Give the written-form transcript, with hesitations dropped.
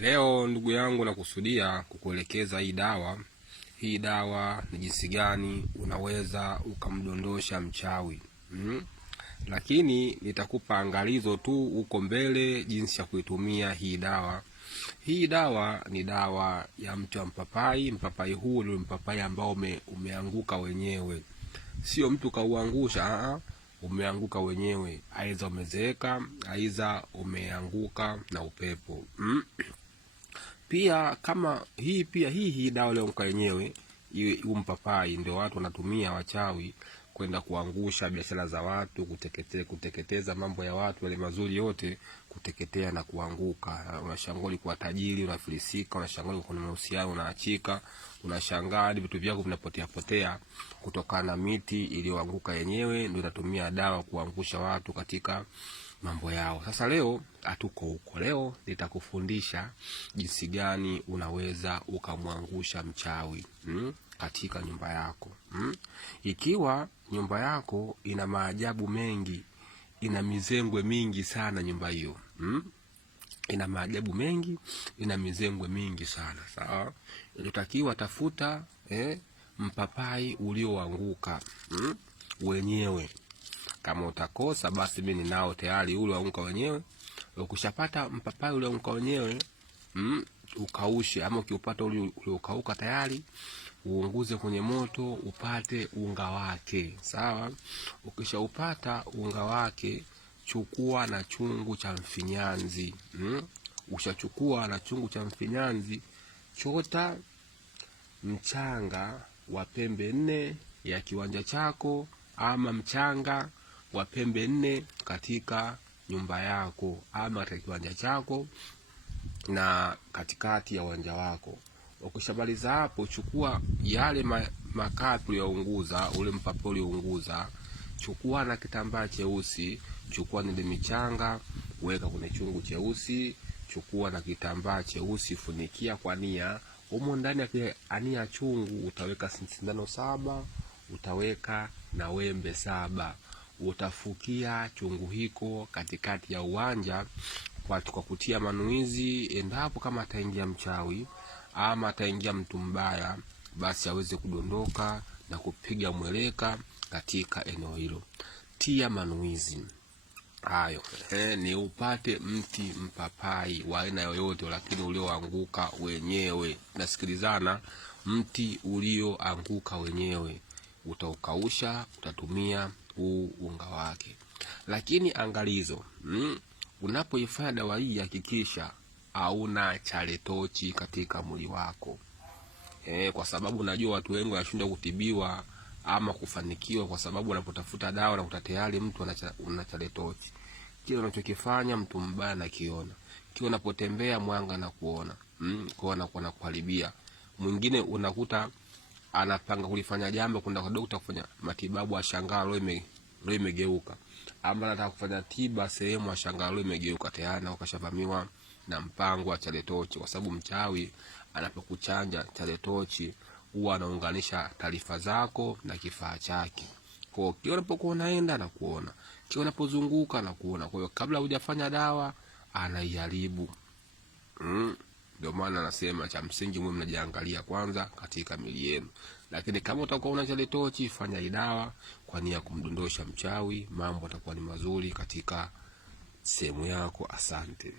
Leo ndugu yangu, nakusudia kukuelekeza hii dawa. Hii dawa ni jinsi gani unaweza ukamdondosha mchawi. Lakini nitakupa angalizo tu huko mbele jinsi ya kuitumia hii dawa. Hii dawa ni dawa ya mti wa mpapai. Mpapai huu ni mpapai ambao umeanguka wenyewe. Sio mtu kauangusha, umeanguka wenyewe. Aiza umezeeka, aiza umeanguka na upepo. Pia kama hii dawa leo mka yenyewe mpapai ndio watu wanatumia wachawi kwenda kuangusha biashara za watu, kuteketeza mambo ya watu yale mazuri yote, kuteketea na kuanguka. Unashangaa kwa tajiri, unafilisika, unashangaa kwa mahusiano unaachika, unashangaa vitu vyako vinapotea kutokana na miti iliyoanguka yenyewe. Ndio inatumia dawa kuangusha watu katika mambo yao. Sasa leo hatuko huko. Leo nitakufundisha jinsi gani unaweza ukamwangusha mchawi katika nyumba yako. Ikiwa nyumba yako ina maajabu mengi, ina mizengwe mingi sana nyumba hiyo. Ina maajabu mengi, ina mizengwe mingi sana. Sawa? Unatakiwa tafuta mpapai ulioanguka wenyewe. Kama utakosa basi mimi ninao tayari ule waanguka wenyewe. Ukishapata mpapai ule waanguka wenyewe, ukaushe, ama ukiupata ule ukauka tayari, uunguze kwenye moto upate unga wake. Sawa? Ukishaupata unga wake, chukua na chungu cha mfinyanzi. Ushachukua na chungu cha mfinyanzi, chota mchanga wa pembe 4 ya kiwanja chako, ama mchanga wa pembe 4 katika nyumba yako, ama katika kiwanja chako na katikati ya uwanja wako. Ukishamaliza hapo, chukua yale makaa uliyounguza, ule mpapai uliounguza, chukua na kitambaa cheusi, chukua ile michanga, weka kwenye chungu cheusi, chukua na kitambaa cheusi, funikia kwa nia. Humo ndani ya ania chungu utaweka sindano 7, utaweka na wembe 7. Utafukia chungu hiko katikati ya uwanja kwa kutia manuizi. Endapo kama ataingia mchawi ama ataingia mtu mbaya, basi aweze kudondoka na kupiga mweleka katika eneo hilo. Tia manuizi hayo ni upate mti mpapai wa aina yoyote, lakini ulioanguka wenyewe. Nasikilizana, mti ulioanguka wenyewe utaukausha, utatumia unga wake. Lakini angalizo, unapoifanya dawa hii hakikisha hauna chaletochi katika mwili wako. Kwa sababu najua watu wengi wanashindwa kutibiwa ama kufanikiwa kwa sababu wanapotafuta dawa na kutateali mtu ana chaletochi. Kile unachokifanya mtu mbaya na kiona. Kile unapotembea mwanga na kuona. Kuona kuharibia. Mwingine unakuta anapanga kulifanya jambo kwenda kwa daktari kufanya matibabu, ashangaa leo imegeuka. Ama anataka kufanya tiba sehemu, ashangaa leo imegeuka tayari na ukashavamiwa na mpango wa chaletochi. Kwa sababu mchawi anapokuchanja chaletochi huwa anaunganisha taarifa zako na kifaa chake. Kwa hiyo kile unapokuwa unaenda na kuona, kile unapozunguka na kuona. Kwa hiyo kabla hujafanya dawa anaiharibu. Ndio maana nasema cha msingi mwe mnajiangalia kwanza katika mili yenu. Lakini kama utakuwa una chaletochi, fanya hii dawa kwa nia kumdondosha mchawi, mambo yatakuwa ni mazuri katika sehemu yako. Asante.